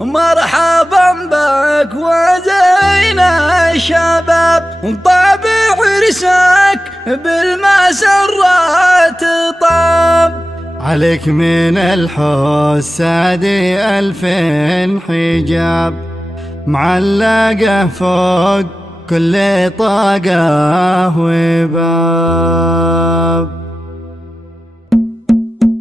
مرحبا بك وزين الشباب، طابع عرسك بالمسرات طاب. عليك من الحساد 2000 حجاب، معلقة فوق كل طاقة وباب.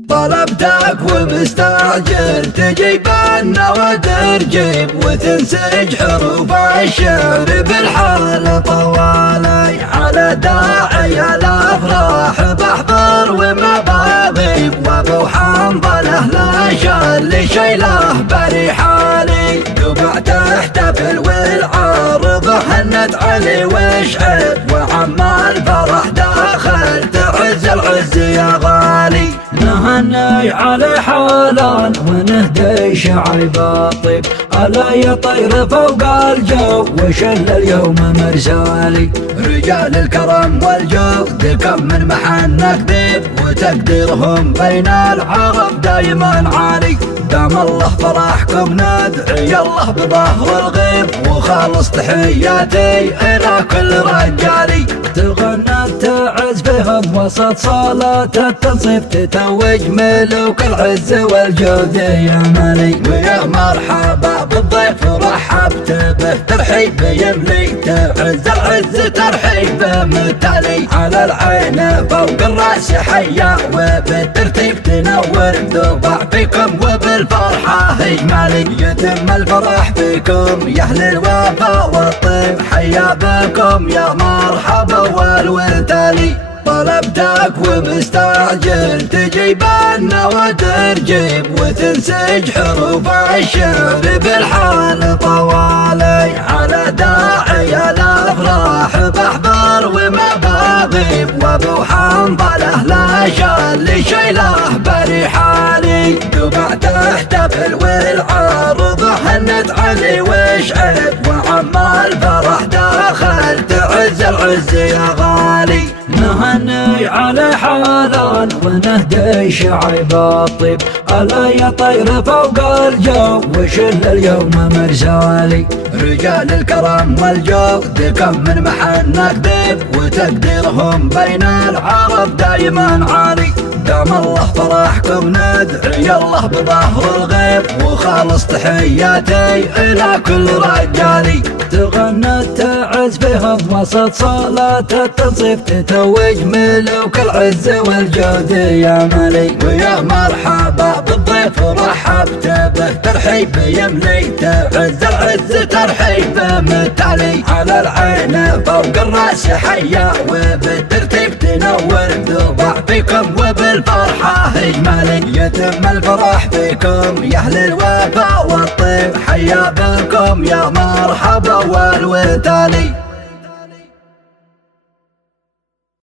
طلبتك ومستعجل تجيب عنا وترجيب، وتنسج حروف الشعر بالحال طوالي. على داعي الافراح بحضر وما بغيب، وابو حنظله لا شل شيله برحالي. قبع تحتفل والعارض هنت علي وشعب، وعم الفرح داخل تعز العز يا غالي. نهني على حالان ونهدي شعيب الطيب، ألا يا طير فوق الجو وشل اليوم مرسالي. رجال الكرم والجود كم من محنك ذيب، وتقديرهم بين العرب دايما عالي. دام الله فرحكم ندعي الله بظهر الغيب، وخالص تحياتي إلى كل رجالي. تغنى تعز فيهم وسط صلاة التنصيف، تتوج ملوك العز والجود يا مالي. ويا مرحبا بالضيف رحبت به، ترحيب يملي تعز العز ترحيب متالي. على العين فوق الراس حيا، وبالترتيب تنور ذوبع فيكم وبالفرحة اجمالي. يتم الفرح فيكم يا اهل الوفا والطيب، حيا بكم يا مرحبا والوتالي. طلبتك ومستعجل تجيب عنا وترجيب، وتنسج حروف الشعر بالحال طوالي. على داعي الافراح بحضر وما بغيب، وابو حنظله لا شل شيله برحالي. قبع تحتفل والعارض هنت علي وشعب، وعم الفرح داخل تعز العز يا غالي. نهني على حالان ونهدي شعيب الطيب، ألا يا طير فوق الجو وشل اليوم مرسالي. رجال الكرم والجود كم من محنك ذيب، وتقديرهم بين العرب دايما عالي. دام الله فرحكم ندعي الله بظهر الغيب، وخالص تحياتي إلى كل رجالي. تغنى تعز فيهم وسط صلاة التنصيف، تتوج ملوك العز والجود يا مالي. ويا مرحبا بالضيف رحبت به، ترحيب يملي تعز العز ترحيب متالي. على العين فوق الراس حيا، وبالترتيب تنور ذوبع فيكم وبالفرحة اجمالي. يتم الفرح فيكم يا اهل الوفا والطيب، حيا بكم يا مرحبا والوتالي.